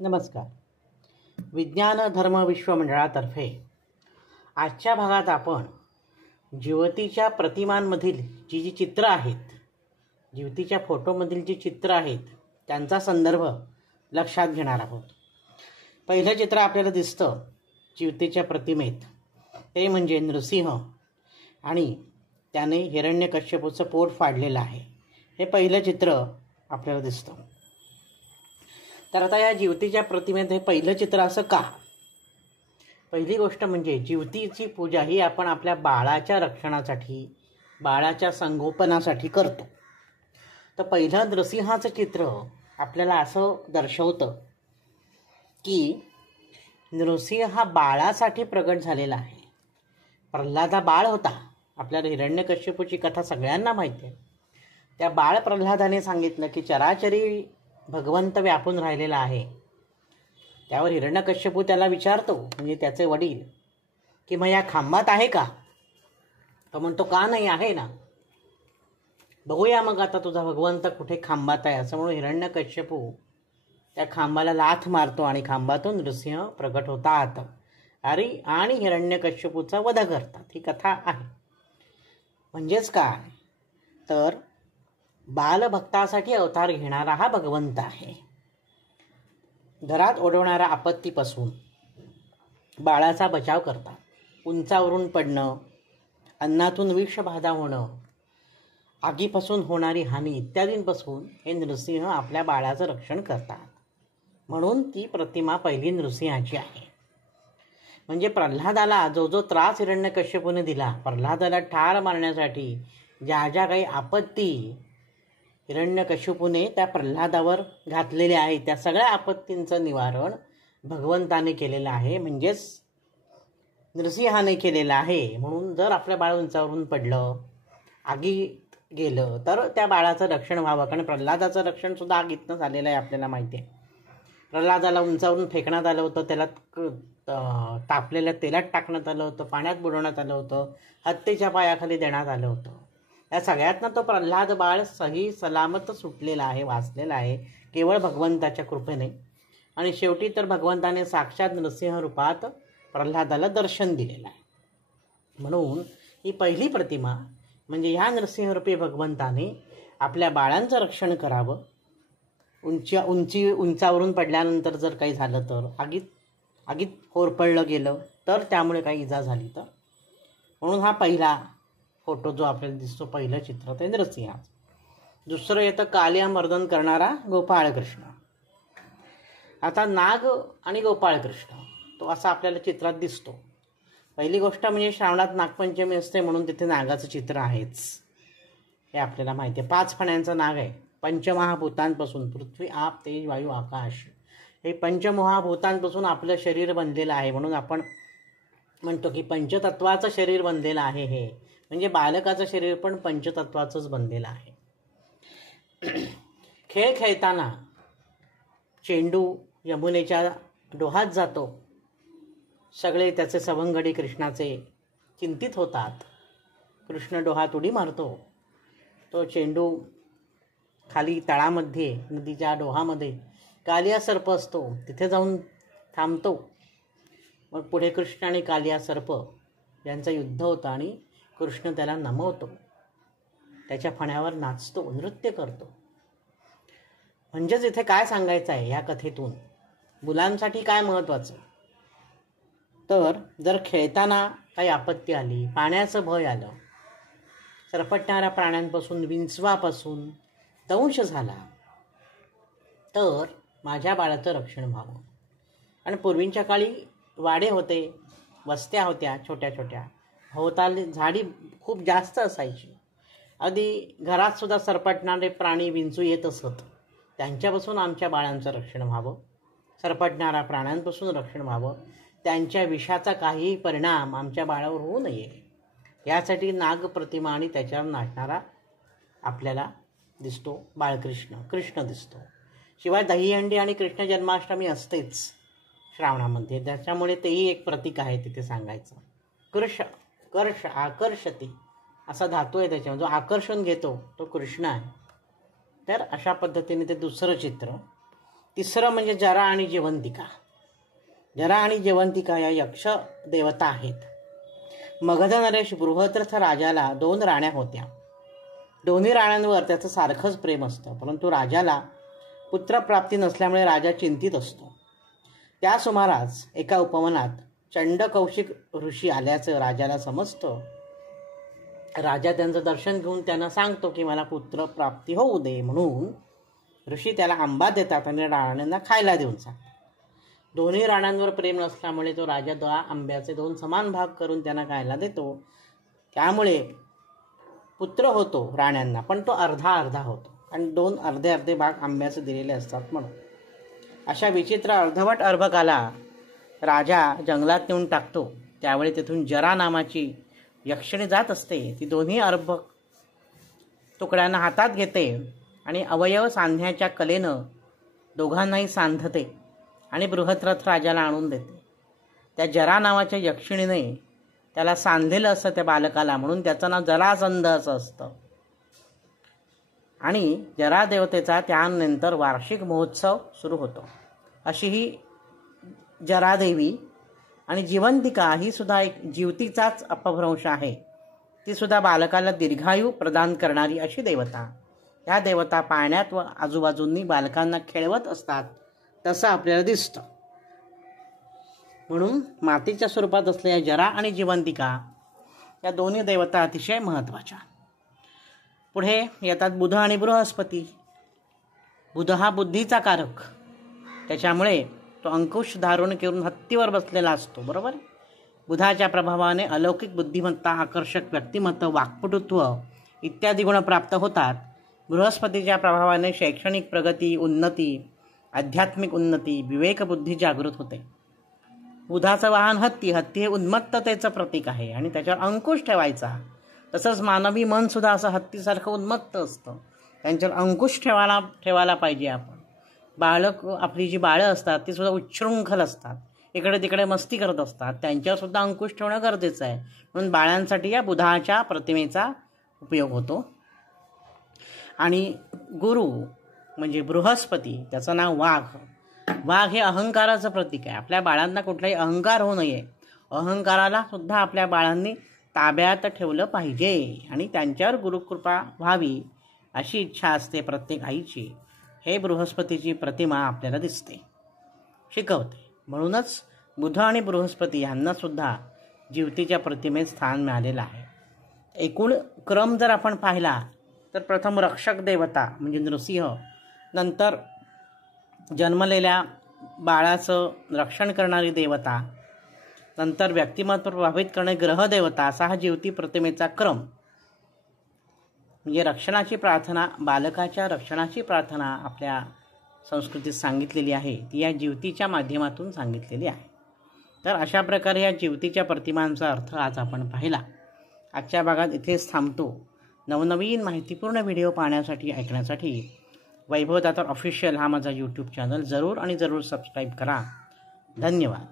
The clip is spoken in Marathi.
नमस्कार. विज्ञान धर्म विश्व मंडळातर्फे आजच्या भागात आपण ज्योतीच्या प्रतिमांमधील जी चित्र आहेत, ज्योतीच्या फोटोमधील जी चित्र आहेत त्यांचा संदर्भ लक्षात घेणार आहोत. पहिलं चित्र आपल्याला दिसतं ज्योतीच्या प्रतिमेत, ते म्हणजे नृसिंह आणि त्याने हिरण्यकश्यपूचं पोट फाडलेलं आहे. हे पहिलं चित्र आपल्याला दिसतं. तर आता या ज्योतीच्या प्रतिमेत हे पहिलं चित्र असं का? पहिली गोष्ट म्हणजे ज्योतीची पूजा ही आपण आपल्या बाळाच्या रक्षणासाठी, बाळाच्या संगोपनासाठी करतो. तर पहिलं नृसिंहाचं चित्र आपल्याला असं दर्शवतं की नृसिंह हा बाळासाठी प्रगट झालेला आहे. प्रल्हाद हा बाळ होता. आपल्याला हिरण्यकश्यपूची कथा सगळ्यांना माहिती आहे. त्या बाळ प्रल्हादाने सांगितलं की चराचरी भगवंत व्यापून राहिलेला आहे. त्यावर हिरण्यकश्यपू त्याला विचारतो, म्हणजे त्याचे वडील, की मग या खांबात आहे का? तो म्हणतो का नाही, आहे ना. बघूया मग आता तुझा भगवंत कुठे खांबात आहे. असं म्हणून हिरण्यकश्यपू त्या खांबाला लाथ मारतो आणि खांबातून नृसिंह प्रगट होतात आणि हिरण्यकश्यपूचा वध करतात. ही कथा आहे. म्हणजेच काय, तर बालभक्तासाठी अवतार घेणारा हा भगवंत आहे. घरात ओढवणाऱ्या आपत्तीपासून बाळाचा बचाव करतात. उंचावरून पडणं, अन्नातून विषबाधा होणं, आगीपासून होणारी हानी इत्यादींपासून हे नृसिंह आपल्या बाळाचं रक्षण करतात. म्हणून ती प्रतिमा पहिली नृसिंहाची आहे. म्हणजे प्रल्हादाला जो त्रास हिरण्यकश्यपूने दिला, प्रल्हादाला ठार मारण्यासाठी ज्या काही आपत्ती हिरण्यकश्यपूने त्या प्रल्हादावर घातलेल्या आहेत, त्या सगळ्या आपत्तींचं निवारण भगवंताने केलेलं आहे, म्हणजेच नृसिंहाने केलेलं आहे. म्हणून जर आपलं बाळ उंचावरून पडलं, आगीत गेलं, तर त्या बाळाचं रक्षण व्हावं. कारण प्रल्हादाचं रक्षण सुद्धा आगीतनं झालेलं आहे, आपल्याला माहिती आहे. प्रल्हादाला उंचावरून फेकण्यात आलं होतं, त्याला तापलेल्या तेलात टाकण्यात आलं होतं, पाण्यात बुडवण्यात आलं होतं, हत्तीच्या पायाखाली देण्यात आलं होतं. या सगळ्यातनं तो प्रल्हाद बाळ सही सलामत सुटलेला आहे, वाचलेला आहे, केवळ भगवंताच्या कृपेने. आणि शेवटी तर भगवंताने साक्षात नृसिंह रूपात प्रल्हादाला दर्शन दिलेलं आहे. म्हणून ही पहिली प्रतिमा म्हणजे ह्या नृसिंहरूपी भगवंताने आपल्या बाळांचं रक्षण करावं. उंचावरून पडल्यानंतर जर काही झालं, तर आगीत होरपळलं गेलं, तर त्यामुळे काही इजा झाली तर. म्हणून हा पहिला फोटो जो आपल्याला दिसतो, पहिलं चित्र, ते नृसिंहाचं. दुसरं येतं कालिया मर्दन करणारा गोपाळकृष्ण. आता नाग आणि गोपाळकृष्ण तो असा आपल्याला चित्रात दिसतो. पहिली गोष्ट म्हणजे श्रावणात नागपंचमी असते, म्हणून तिथे नागाचं चित्र आहेच, हे आपल्याला माहिती आहे. 5 फण्यांचं नाग आहे. पंचमहाभूतांपासून पृथ्वी, आप, तेज, वायू, आकाश, हे पंचमहाभूतांपासून आपलं शरीर बनलेलं आहे. म्हणून आपण म्हणतो की पंचतत्वाचं शरीर बनलेलं आहे. हे म्हणजे बालकाचं शरीर पण पंचतत्वाचंच बनलेलं आहे. खेळ खेळताना चेंडू यमुनेच्या डोहात जातो. सगळे त्याचे सवंगडी कृष्णाचे चिंतित होतात. कृष्ण डोहात उडी मारतो. तो चेंडू खाली तळामध्ये, नदीच्या डोहामध्ये कालिया सर्प असतो, तिथे जाऊन थांबतो. मग पुढे कृष्ण आणि कालिया सर्प यांचं युद्ध होतं आणि कृष्ण त्याला नमवतो, त्याच्या फण्यावर नाचतो, नृत्य करतो. म्हणजेच इथे काय सांगायचं आहे या कथेतून, मुलांसाठी काय महत्त्वाचं, तर जर खेळताना काही आपत्ती आली, पाण्याचं भय आलं, सरपटणाऱ्या प्राण्यांपासून, विंचवापासून दंश झाला, तर माझ्या बाळाचं रक्षण व्हावं. आणि पूर्वीच्या काळी वाडे होते, वस्त्या होत्या छोट्या छोट्या, भोवताली झाडी खूप जास्त असायची. अगदी घरात सुद्धा सरपटणारे प्राणी, विंचू येत असत. त्यांच्यापासून आमच्या बाळांचं रक्षण व्हावं, सरपटणाऱ्या प्राण्यांपासून रक्षण व्हावं, त्यांच्या विषाचा काहीही परिणाम आमच्या बाळावर होऊ नये, यासाठी नागप्रतिमा आणि त्याच्यावर नाचणारा आपल्याला दिसतो बाळकृष्ण, कृष्ण दिसतो. शिवाय दहीहंडी आणि कृष्ण जन्माष्टमी असतेच श्रावणामध्ये, त्याच्यामुळे तेही एक प्रतीक आहे तिथे सांगायचं. कर्ष आकर्षती असा धातू आहे त्याच्यामध्ये, जो आकर्षण घेतो तो कृष्ण आहे. तर अशा पद्धतीने ते दुसरं चित्र तिसरं म्हणजे जरा आणि जिवंतिका. जरा आणि जिवंतिका या यक्ष देवता आहेत. मगध नरेश बृहद्रथ राजाला 2 राण्या होत्या. दोन्ही राण्यांवर त्याचं सारखंच प्रेम असतं, परंतु राजाला पुत्रप्राप्ती नसल्यामुळे राजा चिंतित असतो. त्या सुमारास एका उपवनात चंडकौशिक ऋषी आल्याचं राजाला समजतं. राजा त्यांचं दर्शन घेऊन त्यांना सांगतो की मला पुत्रप्राप्ती होऊ दे. म्हणून ऋषी त्याला आंबा देतात आणि राण्यांना खायला देऊन सांगतात. दोन्ही राण्यांवर प्रेम नसल्यामुळे तो राजा 2 आंब्याचे 2 समान भाग करून त्यांना खायला देतो. त्यामुळे पुत्र होतो राण्यांना, पण तो अर्धा अर्धा होतो आणि 2 अर्धे अर्धे भाग आंब्याचे दिलेले असतात म्हणून. अशा विचित्र अर्धवट अर्भकाला राजा जंगलात नेऊन टाकतो. त्यावेळी तेथून जरा नामाची यक्षिणी जात असते. ती दोन्ही अर्भक तुकड्यांना हातात घेते आणि अवयव सांधण्याच्या कलेनं दोघांनाही सांधते आणि बृहद्रथ राजाला आणून देते. त्या जरा नावाच्या यक्षिणीने त्याला सांधलेलं असतं त्या बालकाला, म्हणून त्याचं नाव जरासंध असं असतं. आणि जरा देवतेचा त्यानंतर वार्षिक महोत्सव सुरू होतो. अशी ही जरादेवी आणि जिवंतिका ही सुद्धा एक जीवतीचाच अपभ्रंश आहे. ती सुद्धा बालकाला दीर्घायू प्रदान करणारी अशी देवता. ह्या देवता पाण्यात व आजूबाजूंनी बालकांना खेळवत असतात तसं आपल्याला दिसतं. म्हणून मातीच्या स्वरूपात असलेल्या जरा आणि जिवंतिका या दोन्ही देवता अतिशय महत्त्वाच्या. पुढे येतात बुध आणि बृहस्पती. बुध हा बुद्धीचा कारक, त्याच्यामुळे तो अंकुश धारण करून हत्तीवर बसलेला असतो. बरोबर. बुधाच्या प्रभावाने अलौकिक बुद्धिमत्ता, आकर्षक व्यक्तिमत्व, वाक्पटुत्व इत्यादी गुण प्राप्त होतात. बृहस्पतीच्या प्रभावाने शैक्षणिक प्रगती, उन्नती, आध्यात्मिक उन्नती, विवेकबुद्धी जागृत होते. बुधाचं वाहन हत्ती. हत्ती हे उन्मत्ततेचं प्रतीक आहे आणि त्याच्यावर अंकुश ठेवायचा. तसंच मानवी मन सुद्धा असं हत्तीसारखं उन्मत्त असतं. त्यांच्यावर अंकुश ठेवायला पाहिजे आपण. आपली जी बाळं असतात ती सुद्धा उच्छृंखल असतात, इकडे तिकडे मस्ती करत असतात. त्यांच्यावर सुद्धा अंकुश ठेवणं गरजेचं आहे. म्हणून बाळांसाठी या बुधाच्या प्रतिमेचा उपयोग होतो. आणि गुरु म्हणजे बृहस्पती, त्याचं नाव वाघ. वाघ हे अहंकाराचं प्रतीक आहे. आपल्या बाळांना कुठलाही अहंकार होऊ नये. अहंकाराला सुद्धा आपल्या बाळांनी ताब्यात ठेवलं पाहिजे आणि त्यांच्यावर गुरुकृपा व्हावी अशी इच्छा असते प्रत्येक आईची. हे बृहस्पतीची प्रतिमा आपल्याला दिसते, शिकवते. म्हणूनच बुध आणि बृहस्पती यांना सुद्धा जीवतीच्या प्रतिमेत स्थान मिळालेलं आहे. एकूण क्रम जर आपण पाहिला तर प्रथम रक्षक देवता म्हणजे नृसिंह, नंतर जन्मलेल्या बाळाचं रक्षण करणारी देवता, नंतर व्यक्तिमत्व प्रभावित करणारी ग्रह देवता, असा हा जीवती प्रतिमेचा क्रम. म्हणजे रक्षणाची प्रार्थना, बालकाच्या रक्षणाची प्रार्थना आपल्या संस्कृतीत सांगितलेली आहे, ती या जीवतीच्या माध्यमातून सांगितलेली आहे. तर अशा प्रकारे या जीवतीच्या प्रतिमांचा अर्थ आज आपण पाहिला. आजच्या भागात इथेच थांबतो. नवनवीन माहितीपूर्ण व्हिडिओ पाहण्यासाठी, ऐकण्यासाठी वैभव दातार ऑफिशियल हा माझा यूट्यूब चॅनल जरूर आणि जरूर सबस्क्राईब करा. धन्यवाद.